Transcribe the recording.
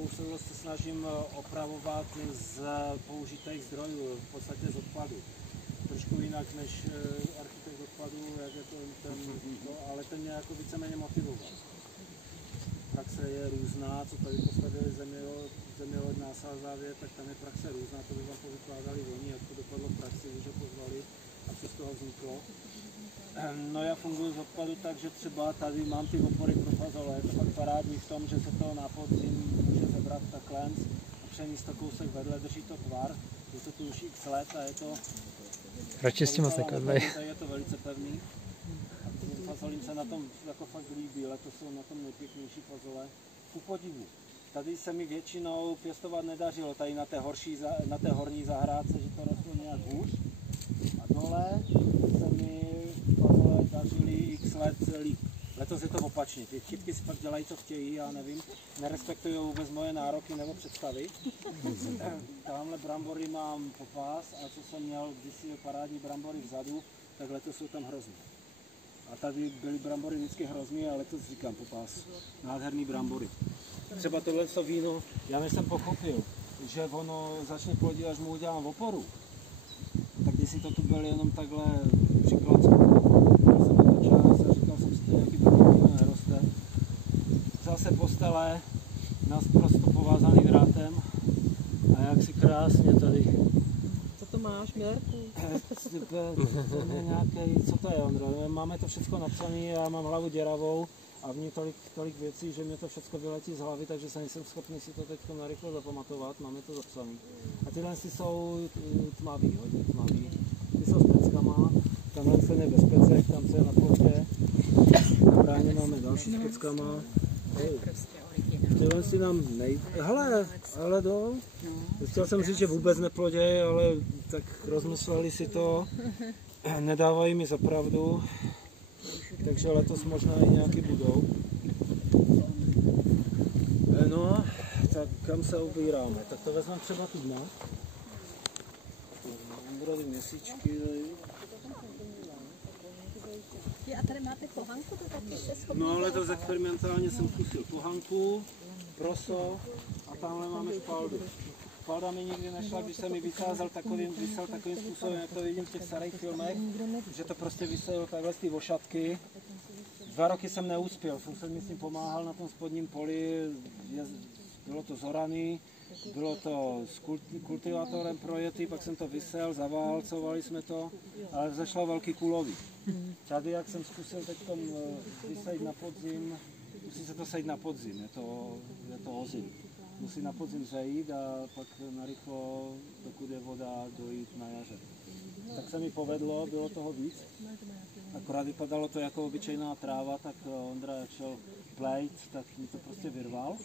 usilost se snažím opravovat z použitých zdrojů, v podstatě z odpadu. Trošku jinak než architekt odpadu, jak je to ale ten mě jako víceméně motivoval. Praxe je různá, co tady postavili zeměloď na Sázavě, tak tam je praxe různá, to by vám povykládali oni, jak to dopadlo v praxi, když ho pozvali a co z toho vzniklo. No já funguji z odpadu tak, že třeba tady mám ty opory pro fazole, je to fakt parádní v tom, že se to na podzim může zebrat takhle a přenést to kousek vedle, drží to tvar, je to tu už x let a je to... Radši s tím moc nekladnej. Je to velice pevný. A fazolím se na tom jako fakt líbí, letos jsou na tom nejpěknější fazole. Ku podivu. Tady se mi většinou pěstovat nedařilo, tady na té horní zahrádce, že to rostlo nějak hůř. A dole se mi fazole dařily x let líp. Letos je to opačně, ty chytky si fakt dělají, co chtějí, já nevím, nerespektují vůbec moje nároky nebo představy. Tamhle brambory mám popás a co jsem měl kdysi parádní brambory vzadu, tak letos jsou tam hrozný. A tady byly brambory vždycky hrozný, ale letos říkám popás, nádherný brambory. Třeba tohle víno, já nejsem pochopil, že ono začne plodit, až mu udělám oporu. Tak kdysi to tu byl jenom takhle příklad, jsem na to čas a říkal jsem si, to nějaký víno neroste. Vzal se postele, nasprosto povázaný drátem a jak si krásně tady. Co to máš, Mirku? Co to je, Ondro? Máme to všechno napsané, já mám hlavu děravou a v ní tolik věcí, že mě to všechno vyletí z hlavy, takže se nejsem schopný si to teď narychlo zapamatovat, máme to zapsané. A tyhle jsou tmavý, hodně tmavý. Ty jsou s peckama, tamhle se je bez pecek, tam se je na plotě. Na bráně máme další s peckama. Tyhle si nám hele, chtěl jsem říct, že vůbec neploděj, ale tak rozmysleli si to, nedávají mi za pravdu, takže letos možná i nějaký budou. No, tak kam se ubíráme? Tak to vezmeme třeba týdna. Budou měsíčky. A tady máte pohanku, to taky jste schopný. No ale to experimentálně jsem zkusil pohanku, proso a tamhle máme špaldu. Špalda mi nikdy nešla, když jsem ji vysel takovým způsobem, jak to vidím v těch starých filmech, že to prostě vysel takhle z ty vošatky. 2 roky jsem neuspěl, soused mi s ním pomáhal na tom spodním poli, bylo to zoraný, bylo to s kultivátorem projetý, pak jsem to vysel, zaválcovali jsme to, ale zašlo velký kulový. Tady, jak jsem zkusil teď vysejít na podzim, musí se to sejít na podzim, je to ozim. Musí na podzim zajít a pak narychlo, dokud je voda, dojít na jaře. Tak se mi povedlo, bylo toho víc. Akorát vypadalo to jako obyčejná tráva, tak Ondra začal plejt, tak mi to prostě vyrval.